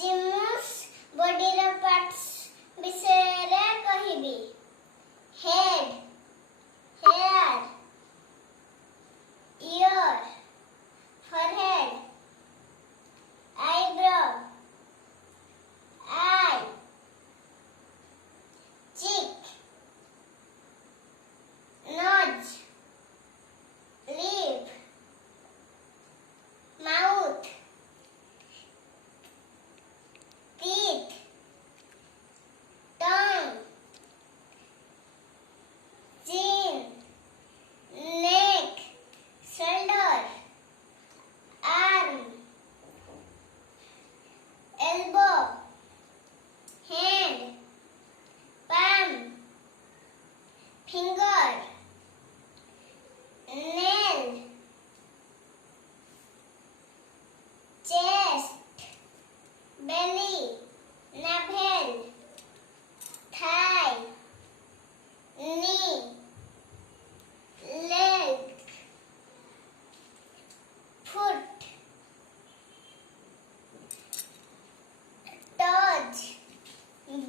ଆଜି ମୁଁ ବଡିର ପାର୍ଟସ୍ ବିଷୟରେ କହିବି। Head, hair, year, forehead, eyebrow, eye, cheek, nose, lip, mouth, teeth, tongue, chin, neck, shoulder, arm, elbow, hand, palm, finger, nail, chest, belly, navel, thigh, knee, leg, foot, toes,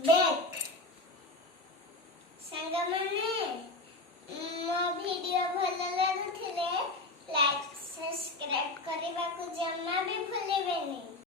back। ସାଙ୍ଗମାନେ ମୋ video ଭଲ ଲାଗୁଥିଲେ like subscribe କରିବାକୁ ଜମା ବି ଭୁଲିବେନି।